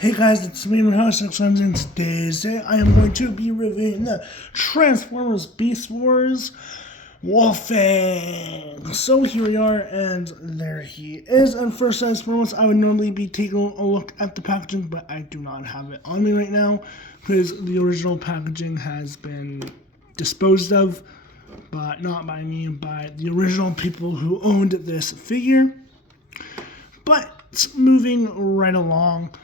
Hey guys, it's me, your host, X-Times, and today I am going to be reviewing the Transformers Beast Wars Wolfang. So here we are, and there he is. And first and foremost, I would normally be taking a look at the packaging, but I do not have it on me right now because the original packaging has been disposed of, but not by me, by the original people who owned this figure. But moving right along.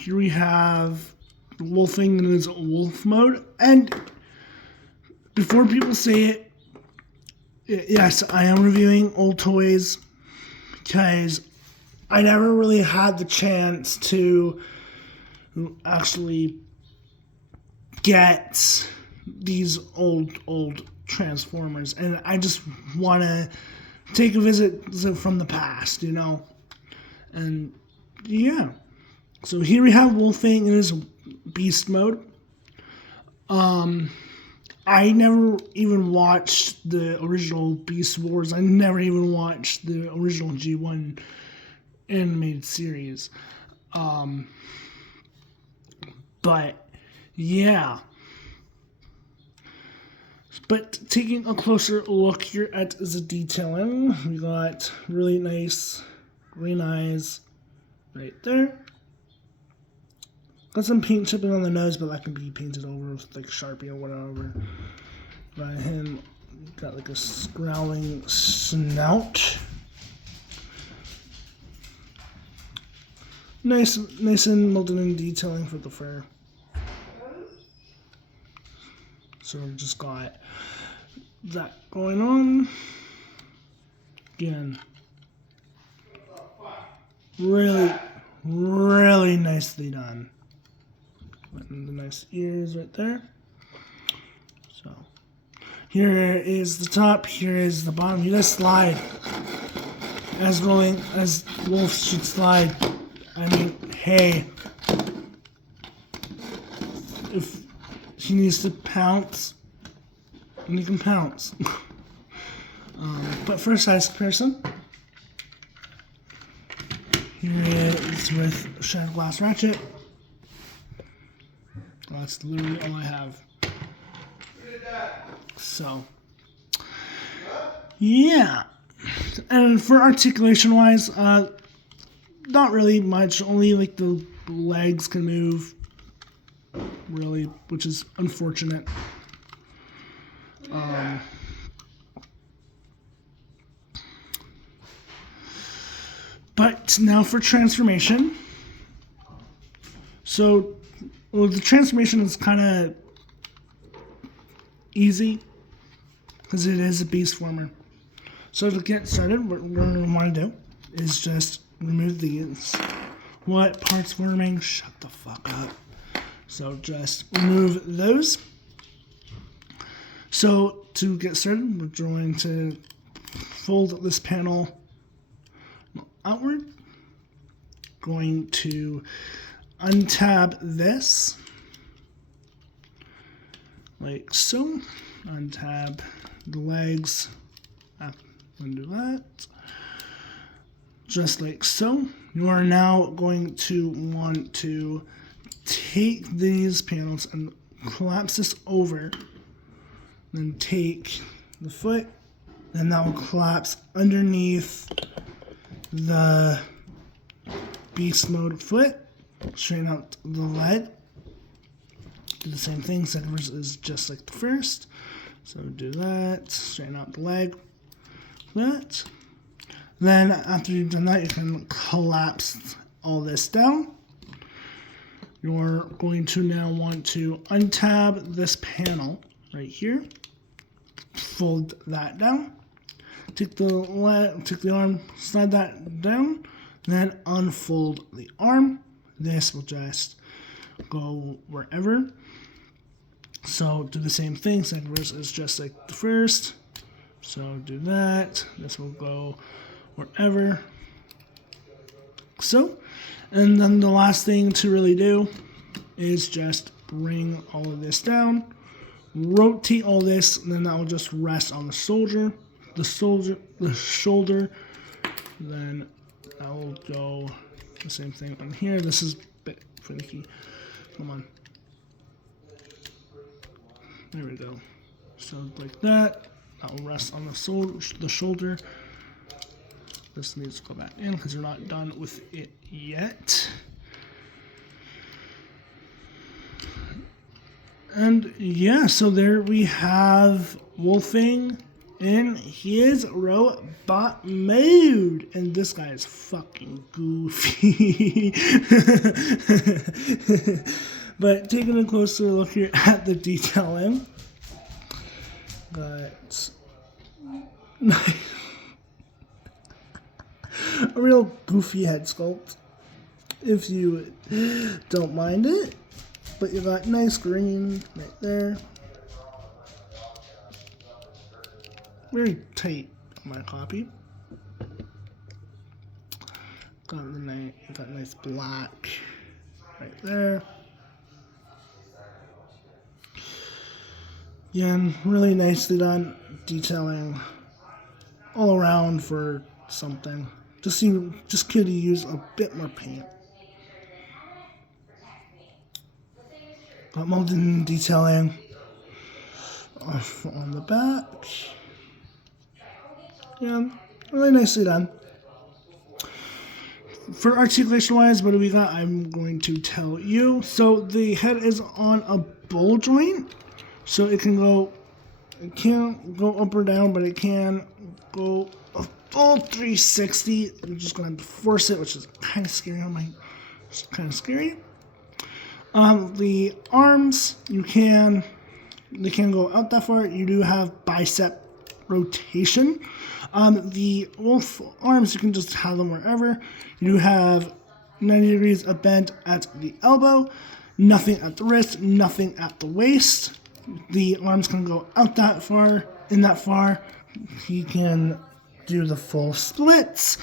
Here we have wolfing in his wolf mode, and before people say it, yes, I am reviewing old toys because I never really had the chance to actually get these old Transformers, and I just want to take a visit from the past, and yeah. So here we have Wolfang in his beast mode. I never even watched the original Beast Wars. I never even watched the original G1 animated series. But yeah. But taking a closer look here at the detailing, we got really nice green eyes right there. Got some paint chipping on the nose, but that can be painted over with like Sharpie or whatever. Got him, got like a growling snout. Nice and molded in detailing for the fur. So we just got that going on. Again, really nicely done. And the nice ears right there. So here is the top, here is the bottom. You guys slide as wolves should slide. I mean, hey, if he needs to pounce, then he can pounce. But for a size comparison, here it is with Shattered Glass Ratchet. That's literally all I have. So, yeah. And for articulation wise, not really much. Only like the legs can move, really, which is unfortunate. But now for transformation. So, well, the transformation is kind of easy because it is a beast former. So to get started, what we're going to want to do is just remove these. What parts forming? Shut the fuck up. So just remove those. So to get started, we're going to fold this panel outward. Going to untab this like so. Untab the legs, undo that, just like so. You are now going to want to take these panels and collapse this over, then take the foot, and that will collapse underneath the beast mode foot. Straighten out the leg. Do the same thing. Second verse is just like the first. So do that. Straighten out the leg. That. Then after you've done that, you can collapse all this down. You're going to now want to untab this panel right here. Fold that down. Take the arm, slide that down. Then unfold the arm. This will just go wherever. So do the same thing. Second verse is just like the first. So do that. This will go wherever. So, and then the last thing to really do is just bring all of this down. Rotate all this, and then that will just rest on the shoulder. Then that will go The same thing on here. This is a bit finicky. Come on. There we go. So like that. That will rest on the shoulder. This needs to go back in because we're not done with it yet. And yeah, so there we have Wolfang in his robot mode. And this guy is fucking goofy. But taking a closer look here at the detailing. Got a real goofy head sculpt, if you don't mind it. But you got nice green right there. Very tight on my copy. Got nice black right there. Yeah, really nicely done detailing all around for something. Just could use a bit more paint. Got molded detailing on the back. Yeah, really nicely done. For articulation wise, what do we got? I'm going to tell you. So the head is on a ball joint. So it can't go up or down, but it can go a full 360. I'm just going to force it, which is kind of scary It's kind of scary. The arms, they can go out that far. You do have bicep rotation. The wolf arms, you can just have them wherever. You do have 90 degrees of bend at the elbow, nothing at the wrist, nothing at the waist. The arms can go out that far, in that far. He can do the full splits.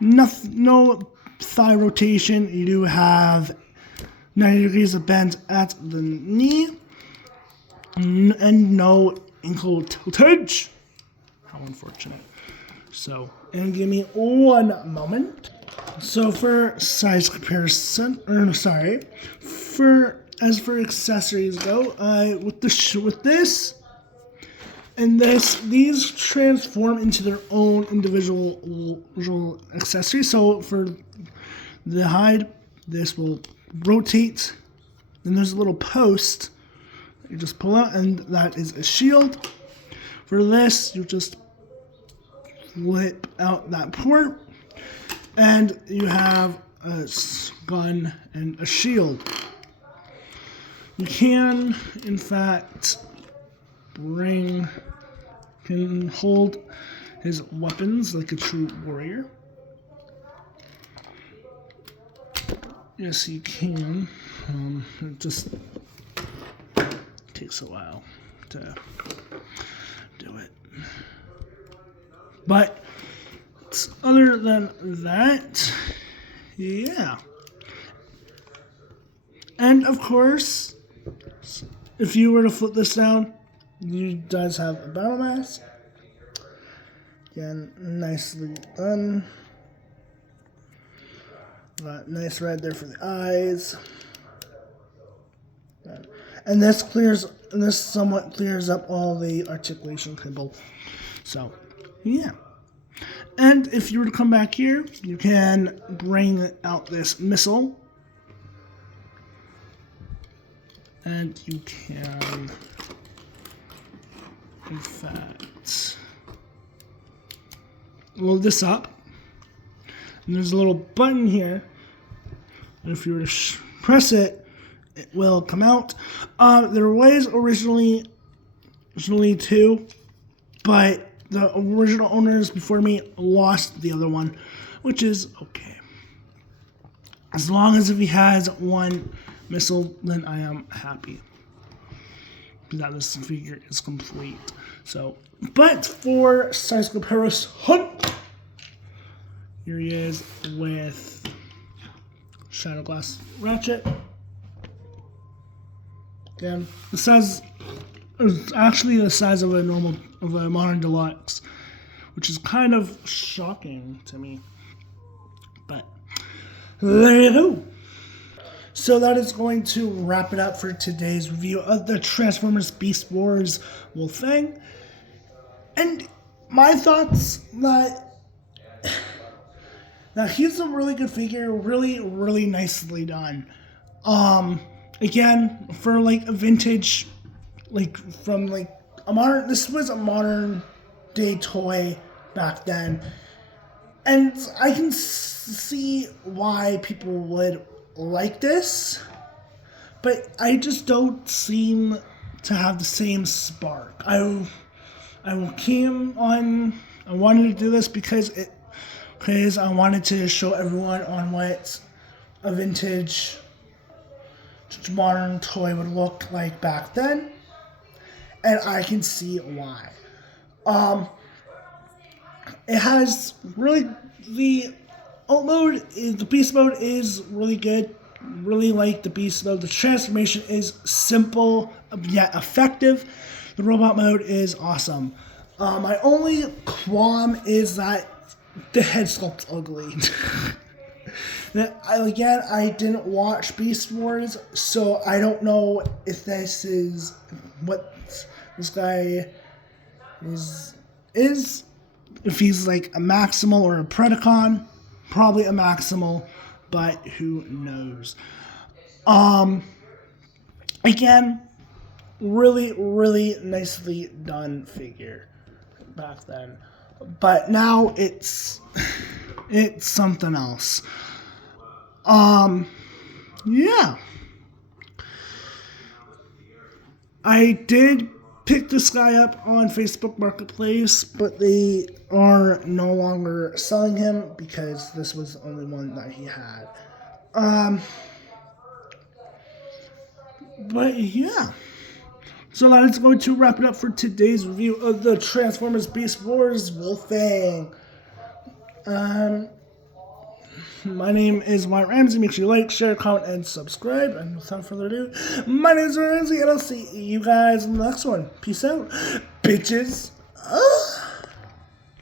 No thigh rotation. You do have 90 degrees of bend at the knee. And no ankle tiltage. How unfortunate. So, and give me 1 moment. So for size comparison, as for accessories go, with this and this, these transform into their own individual accessories. So for the hide, this will rotate. Then there's a little post that you just pull out, and that is a shield. For this, you just flip out that port, and you have a gun and a shield. You can, in fact, can hold his weapons like a true warrior. Yes, you can. It just takes a while to do it. But other than that, yeah. And of course, if you were to flip this down, you guys have a battle mask. Again, nicely done. Got nice red there for the eyes. And this somewhat clears up all the articulation kibble. So, yeah. And if you were to come back here, you can bring out this missile. And you can, in fact, load this up. And there's a little button here. And if you were to press it, it will come out. There was originally 2, but the original owners before me lost the other one, which is okay. As long as if he has 1 missile, then I am happy that this figure is complete. So, but for Psychoparos Hunt, here he is with Shadow Glass Ratchet. Again, the size is actually the size of a modern deluxe, which is kind of shocking to me. But there you go. So that is going to wrap it up for today's review of the Transformers Beast Wars Wolfang. And my thoughts that he's a really good figure, really, really nicely done. Again, for like a vintage, like from like a modern, this was a modern day toy back then. And I can see why people would like this, but I just don't seem to have the same spark. I wanted to do this because I wanted to show everyone on what a vintage modern toy would look like back then, and I can see why. It has really the alt mode, the beast mode is really good. Really like the beast mode. The transformation is simple yet effective. The robot mode is awesome. My only qualm is that the head sculpt's ugly. I didn't watch Beast Wars, so I don't know if this is what this guy is. If he's like a Maximal or a Predacon. Probably a Maximal, but who knows. Again, really, really nicely done figure back then. But now it's something else. Yeah. I did pick this guy up on Facebook Marketplace, but they are no longer selling him because this was the only one that he had. But yeah. So that is going to wrap it up for today's review of the Transformers Beast Wars Wolfang. My name is Wyatt Ramsey. Make sure you like, share, comment, and subscribe. And without further ado, my name is Ramsey, and I'll see you guys in the next one. Peace out, bitches.